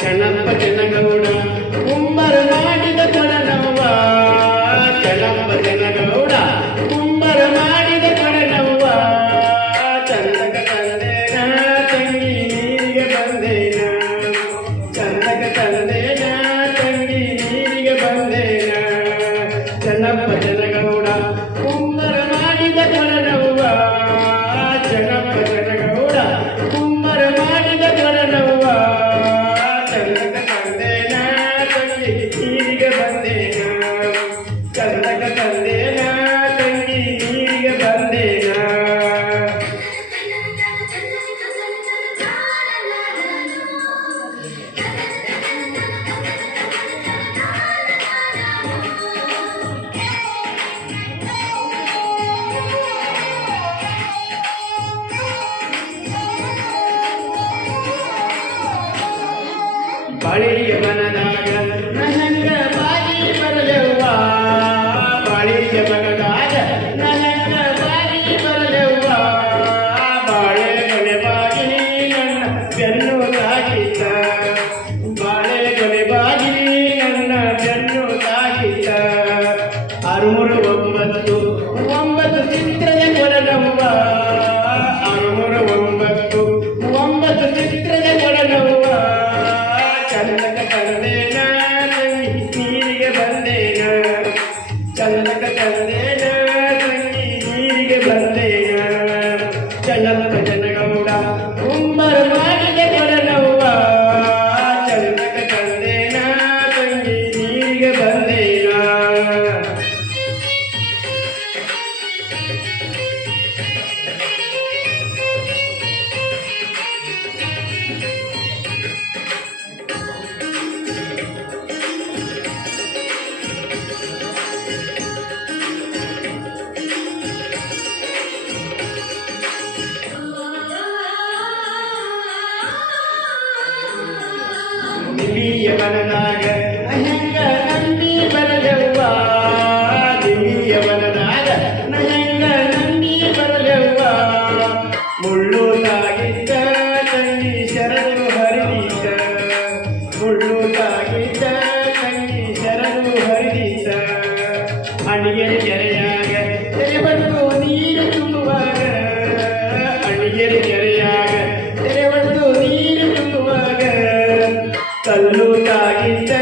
ಚೆನ್ನಪ್ಪ ಚೆನ್ನಗೌಡ ಕುಂಬರ ಮಾಡಿದ ಕೊಡನವ್ವ, ಚೆನ್ನಪ್ಪ ಚೆನ್ನಗೌಡ ಕುಂಬರ ಮಾಡಿದ ಕೊಡನವ್ವ. ಚಂದಕ ತಂದೇನ ತಂಗಿ ನೀರಿಗೆ ಬಂದೇನ, ಚಂದಕ ತಂದೇನ ತಂಗಿ ನೀರಿಗೆ ಬಂದೇನ. ಚೆನ್ನಪ್ಪ ಚೆನ್ನಗೌಡ ಕುಂಬರ ಮಾಡಿದ ಕೊಡನವ್ವ, ಚೆನ್ನಪ್ಪ ಚೆನ್ನಗೌಡ ಕುಂಬರ ಮಾಡಿದ ಕೊಡನವ್ವ. ನೀರಿಗೆ ಬಂದೇನ, ಚಂದಕ ತಂದೇನ ತಂಗಿ ನೀರಿಗೆ ಬಂದೇನ. ಬಾಳಿಯ ಮನದಾಗ ನನಂಗ ಬಾಗಿ ಬರಲೆವ್ವ, ಬಾಳಿಯ ಮನದಾಗ ನನಂಗ ಬಾಗಿ ಬರಲೆವ್ವ. ಬಾಳೆ ಕೊನೆ ಬಾಗಿ ನನ್ನ ಬೆನ್ನು ತಾಗಿತ, ಬಾಳೆ ಕೊನೆ ಬಾಗಿ ನನ್ನ ಬೆನ್ನು ತಾಗಿತ. 639 ಚಿತ್ರದ ಕೊಡನವ್ವ, 639 ಚಿತ್ರದ ಕೊಡನವ್ವ. ಚಂದಕ ತಂದೇನ ತಂಗಿ ನೀರಿಗೆ ಬಂದೇನ, ಚಂದಕ ತಂದೇನ ತಂಗಿ ನೀರಿಗೆ ಬಂದೇನ. ಚೆನ್ನಪ್ಪ ಚೆನ್ನಗೌಡ ಕುಂಬರ ಮಾಡಿದ ಕೊಡನವ್ವ, ಚಂದಕ ತಂದೇನ ತಂಗಿ ನೀರಿಗೆ ಬಂದೇನ. ದಿವಿಯ ಮನದಾಗ ಹೆಂಗ ನಂಬಿ ಬರಲೆವ್ವ, ದಿವಿಯ ಮನದಾಗ ಹೆಂಗ ನಂಬಿ ಬರಲೆವ್ವ. ಮುಳ್ಳು ತಾಗಿದ್ದ ತಂಗಿ ಶರಣು ಹರಿದಿದ್ದ, ಮುಳ್ಳು ತಾಗಿದ್ದ ತಂಗಿ ಶರಣು ಹರಿದಿದ್ದ. ಅಣಿಗೆರೆ ಕೆರೆಯಾಗ ತೆರೆ ಬಂದು ನೀರು ತುಂಬುವಾಗ, ಅಣಿಗೆರೆ ಕೆರೆಯಾಗ ತೆರೆ ಬಂದು ನೀರು ತುಂಬುವಾಗ. ಕಲ್ಲು ತಾಗಿದ್ದ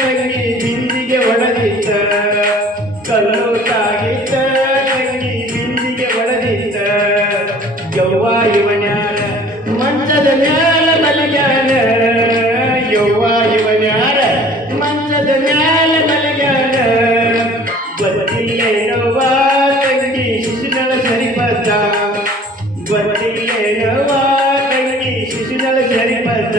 ತಂಗಿ ಬಿಂದಿಗೆ ಒಡೆದಿದ್ದ, ಕಲ್ಲು ತಾಗಿದ್ದ ತಂಗಿ ಬಿಂದಿಗೆ ಒಡೆದಿದ್ದ. ಯವ್ವ ಇವನ್ಯಾರ ಮಂಚದ ಮ್ಯಾಲ ಮಲಗ್ಯಾನ, ಯವ್ವ ಇವನ್ಯಾರ ಮಂಚದ ಮ್ಯಾಲ ಮಲಗ್ಯಾನ. ಗೊತ್ತಿಲ್ಲೇನವ್ವ ತಂಗಿ ಶಿಶುನಳ ಸರಿಪದ್ದ, ಗೊತ್ತಿಲ್ಲೇನವ್ವ ತಂಗಿ ಶಿಶುನಳ ಸರಿಪದ್ದ.